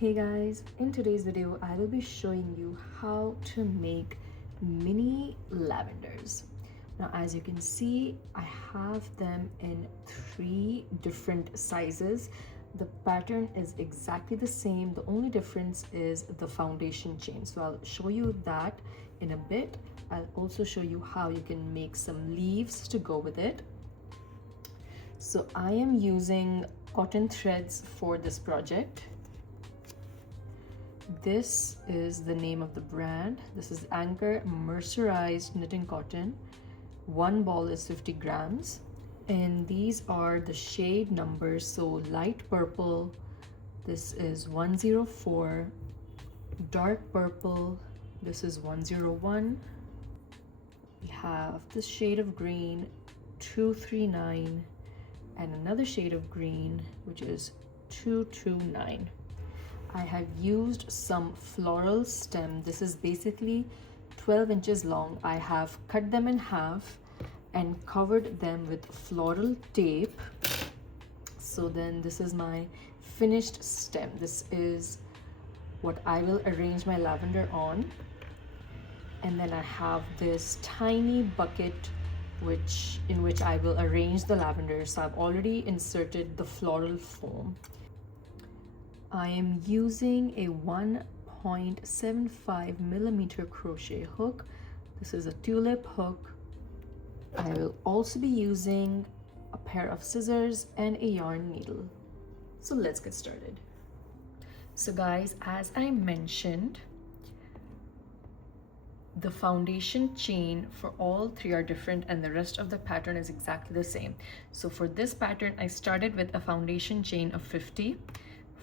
Hey guys, in today's video I will be showing you how to make mini lavenders. Now as you can see, I have them in 3 different sizes. The pattern is exactly the same. The only difference is the foundation chain. So I'll show you that in a bit. I'll also show you how you can make some leaves to go with it. So I am using cotton threads for this project. This is the name of the brand. This is Anchor mercerized knitting cotton. One ball is 50 grams. And these are the shade numbers. So light purple, this is 104. Dark purple, this is 101. We have this shade of green, 239. And another shade of green, which is 229. I have used some floral stem. This is basically 12 inches long. I have cut them in half and covered them with floral tape. So then this is my finished stem. This is what I will arrange my lavender on. And then I have this tiny bucket in which I will arrange the lavender. So I've already inserted the floral foam. I am using a 1.75 millimeter crochet hook. This is a tulip hook. I will also be using a pair of scissors and a yarn needle. So let's get started. So guys, as I mentioned, the foundation chain for all 3 are different and the rest of the pattern is exactly the same. So for this pattern, I started with a foundation chain of 50.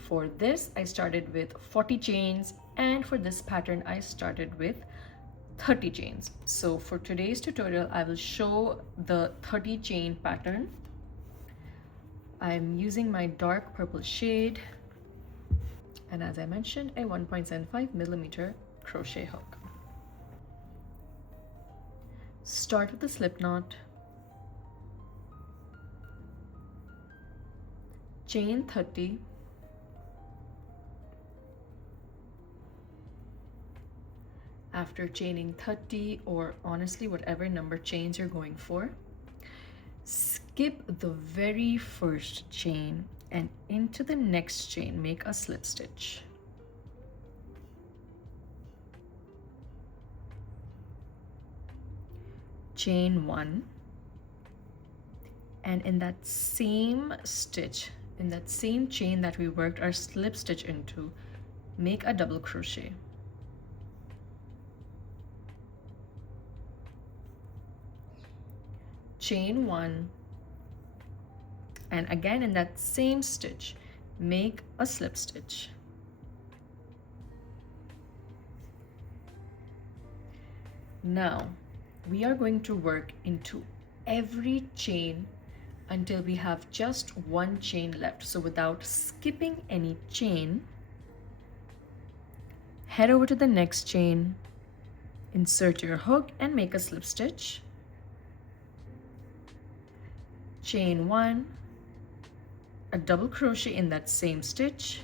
For this, I started with 40 chains, and for this pattern, I started with 30 chains. So for today's tutorial, I will show the 30 chain pattern. I'm using my dark purple shade, and as I mentioned, a 1.75 millimeter crochet hook. Start with the slip knot, chain 30, after chaining 30, or honestly whatever number chains you're going for, skip the very first chain and into the next chain make a slip stitch. Chain 1, and in that same stitch, in that same chain that we worked our slip stitch into, make a double crochet. Chain 1, and again in that same stitch make a slip stitch. Now we are going to work into every chain until we have just one chain left. So without skipping any chain, head over to the next chain, insert your hook and make a slip stitch. Chain 1, a double crochet in that same stitch,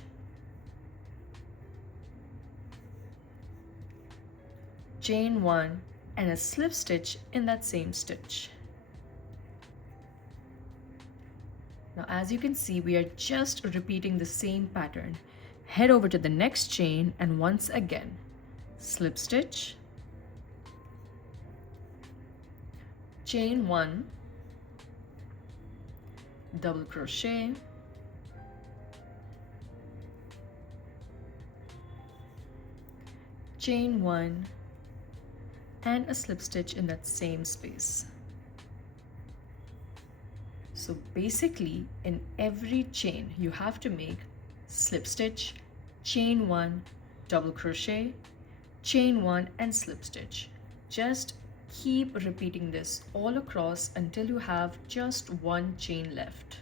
chain 1, and a slip stitch in that same stitch. Now as you can see, we are just repeating the same pattern. Head over to the next chain and once again slip stitch, chain 1, double crochet, chain 1, and a slip stitch in that same space. So basically in every chain you have to make slip stitch, chain 1, double crochet, chain 1, and slip stitch. Just keep repeating this all across until you have just one chain left.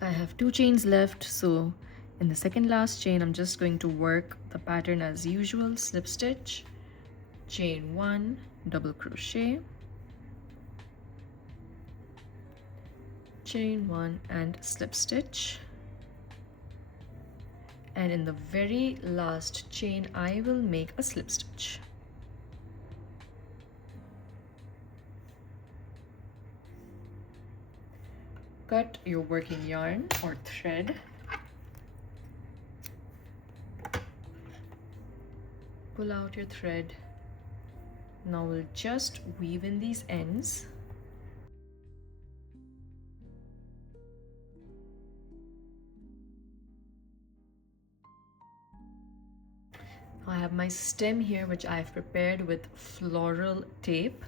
I have 2 chains left, so in the second last chain I'm just going to work the pattern as usual. Slip stitch, chain 1, double crochet, chain 1, and slip stitch. and in the very last chain I will make a slip stitch. Cut your working yarn or thread. Pull out your thread. Now we'll just weave in these ends. I have my stem here, which I've prepared with floral tape.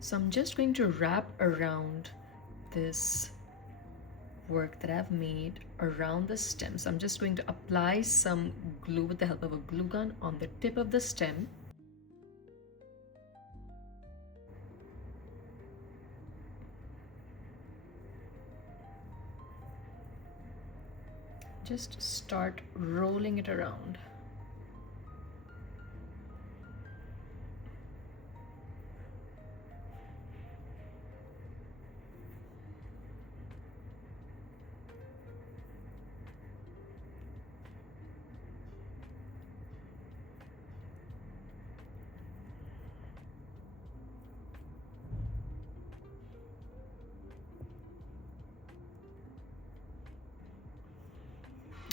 So I'm just going to wrap around this work that I've made around the stem. So I'm just going to apply some glue with the help of a glue gun on the tip of the stem. Just start rolling it around.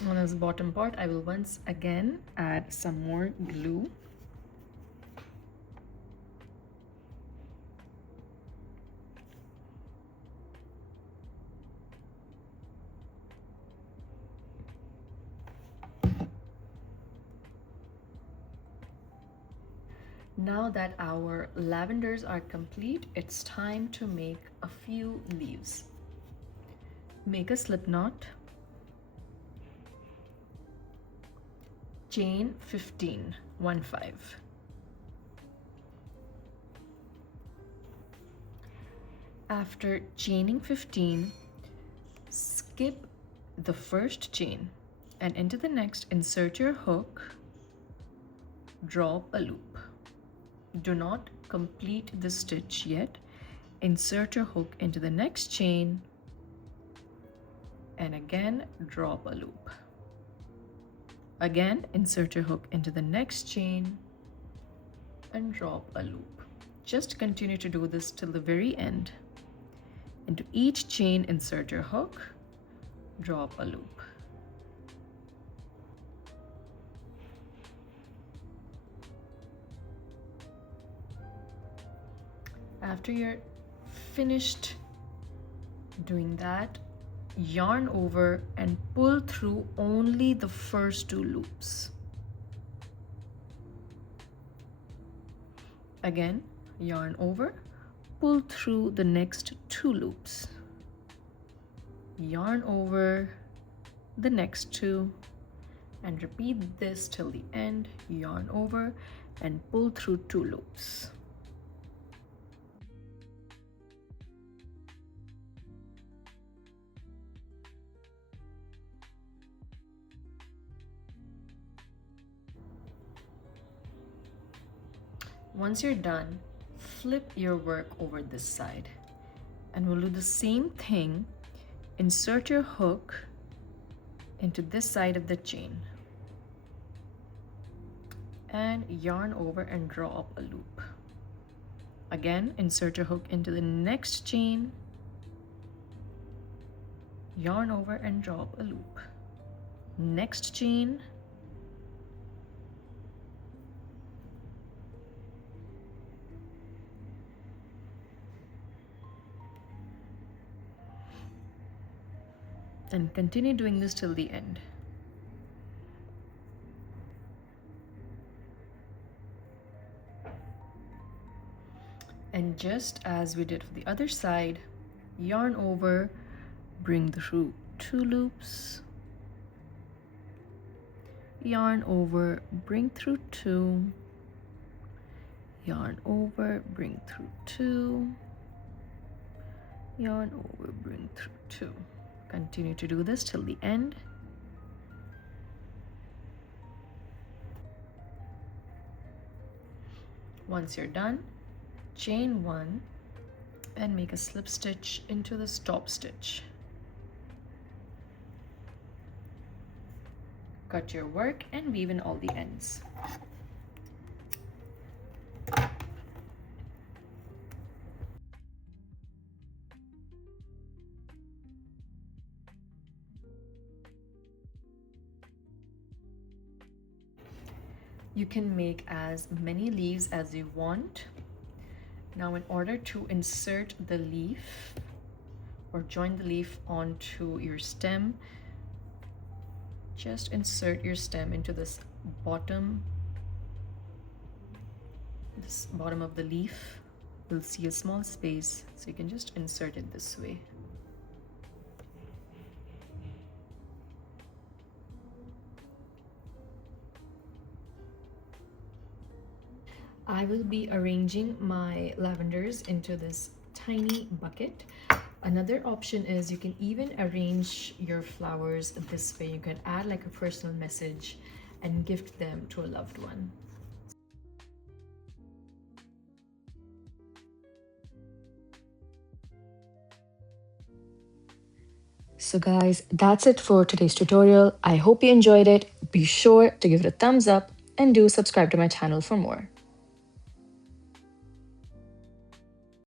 On this bottom part, I will once again add some more glue. Now that our lavenders are complete, it's time to make a few leaves. Make a slip knot. Chain 15, 1-5. After chaining 15, skip the first chain and into the next insert your hook, drop a loop. Do not complete the stitch yet. Insert your hook into the next chain and again drop a loop. Again, insert your hook into the next chain and drop a loop. Just continue to do this till the very end. Into each chain, insert your hook, drop a loop. After you're finished doing that, yarn over and pull through only the first 2 loops. Again, yarn over, pull through the next 2 loops. Yarn over the next 2 and repeat this till the end. Yarn over and pull through 2 loops. Once you're done, flip your work over this side and we'll do the same thing. Insert your hook into this side of the chain and yarn over and draw up a loop. Again, insert your hook into the next chain, yarn over and draw up a loop. Next chain, and continue doing this till the end. And just as we did for the other side, yarn over, bring through 2 loops, yarn over, bring through 2, yarn over, bring through 2, yarn over, bring through 2. Continue to do this till the end. Once you're done, chain 1 and make a slip stitch into the top stitch. cut your work and weave in all the ends. You can make as many leaves as you want. Now, in order to insert the leaf or join the leaf onto your stem, just insert your stem into this bottom of the leaf. You'll see a small space, so you can just insert it this way. I will be arranging my lavenders into this tiny bucket. Another option is you can even arrange your flowers this way. You can add like a personal message and gift them to a loved one. So guys, that's it for today's tutorial. I hope you enjoyed it. Be sure to give it a thumbs up and do subscribe to my channel for more.